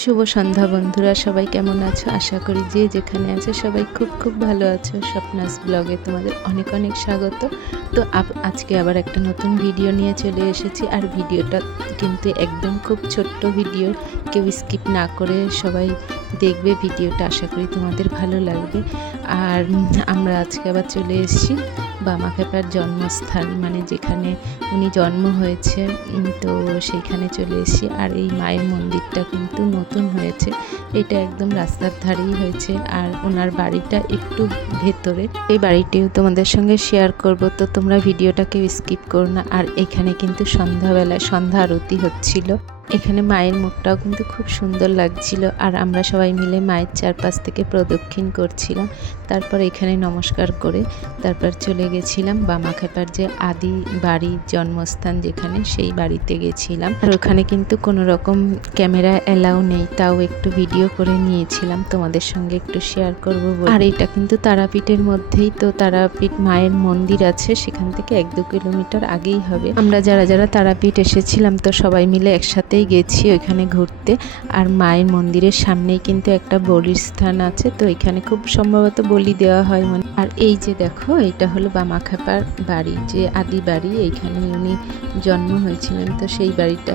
শুভ সন্ধ্যা বন্ধুরা, সবাই কেমন আছো? আশা করি যে যেখানে আছে সবাই খুব খুব ভালো আছো। স্বপ্নাস ব্লগে তোমাদের অনেক অনেক স্বাগত। তো আজকে আবার একটা নতুন ভিডিও নিয়ে চলে এসেছি। আর ভিডিওটা কিন্তু একদম খুব ছোট্ট ভিডিও। কেউ স্কিপ না করে সবাই দেখবে ভিডিওটা, আশা করি তোমাদের ভালো লাগবে। আর আমরা আজকে আবার চলে এসেছি বামা খেপার জন্মস্থান মানে যেখানে উনি জন্ম হয়েছে তো সেইখানে চলে এসেছি। আর এই মায়ের মন্দিরটা কিন্তু নতুন হয়েছে। এটা একদম রাস্তার ধারেই হয়েছে। আর ওনার বাড়িটা একটু ভেতরে। এই বাড়িটিও তোমাদের সঙ্গে শেয়ার করব। তো তোমরা ভিডিওটাকে স্কিপ করো না। আর এখানে কিন্তু সন্ধ্যাবেলায় সন্ধ্যা আরতি হচ্ছিল। এখানে মায়ের মুখটাও কিন্তু খুব সুন্দর লাগছিল আর আমরা সবাই মিলে মায়ের চারপাশ থেকে প্রদক্ষিণ করছিলাম। তারপর এখানে নমস্কার করে তারপর চলে গেছিলাম বামাখ্যাপার যে আদি বাড়ি জন্মস্থান যেখানে সেই বাড়িতে গেছিলাম। আর ওখানে কিন্তু কোনো রকম ক্যামেরা অ্যালাউ নেই, তাও একটু ভিডিও করে নিয়েছিলাম। তোমাদের সঙ্গে একটু শেয়ার করব আর এটা কিন্তু তারাপীঠের মধ্যেই তো তারাপীঠ মায়ের মন্দির আছে, সেখান থেকে এক দু কিলোমিটার আগেই হবে। আমরা যারা যারা তারাপীঠ এসেছিলাম তো সবাই মিলে একসাথেই গেছি ওইখানে ঘুরতে। আর মায়ের মন্দিরের সামনেই কিন্তু একটা বলির স্থান আছে, তো এখানে খুব সম্ভবত বলি দেওয়া হয় মানে। আর এই যে দেখো, এটা হলো বামাখাপার বাড়ি, যে আদি বাড়ি, এইখানে উনি জন্ম হয়েছিলেন তো সেই বাড়িটা।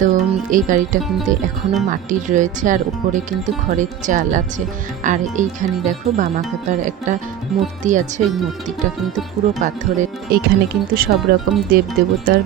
তো এই বাড়িটা কিন্তু এখনও মাটির রয়েছে আর উপরে কিন্তু খড়ের চাল আছে। আর এইখানে দেখো বামাখাপার একটা মূর্তি আছে, ওই মূর্তিটা কিন্তু পুরো পাথরের। এইখানে কিন্তু সব রকম দেব দেবতার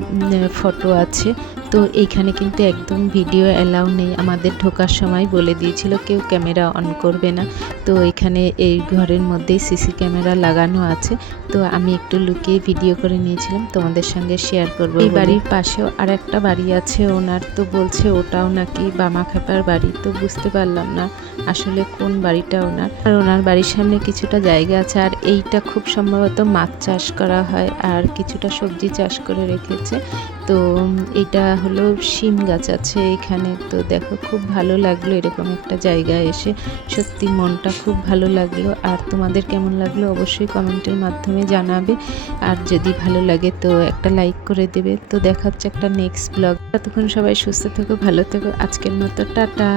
ফটো আছে। তো এইখানে কিন্তু একদম ভিডিও অ্যালাউ নেই। আমাদের ঢোকার সময় বলে দিয়েছিল কেউ ক্যামেরা অন করবে না। তো এখানে এই ঘরের মধ্যেই সিসি ক্যামেরা লাগানো আছে। তো আমি একটু লুকিয়ে ভিডিও করে নিয়েছিলাম তোমাদের সঙ্গে শেয়ার করব এই বাড়ির পাশেও আর একটা বাড়ি আছে ওনার তো বলছে ওটাও নাকি বামাখাপার বাড়ি তো বুঝতে পারলাম না। আসলে কোন বাড়িটা ওনার? আর ওনার বাড়ির সামনে কিছুটা জায়গা আছে, আর এইটা খুব সম্ভবত মাছ চাষ করা হয়, আর কিছুটা সবজি চাষ করে রেখেছে। তো এটা হলো শিম গাছ আছে এখানে। তো দেখো, খুব ভালো লাগল এরকম একটা জায়গায় এসে। সত্যি মনটা খুব ভালো লাগল। আর তোমাদের কেমন লাগল অবশ্যই কমেন্টের মাধ্যমে জানাবে। আর যদি ভালো লাগে তো একটা লাইক করে দেবে। তো দেখা হচ্ছে একটা নেক্সট ব্লগ। ততক্ষণ সবাই সুস্থ থেকো, ভালো থেকো। আজকের মতো, টাটা।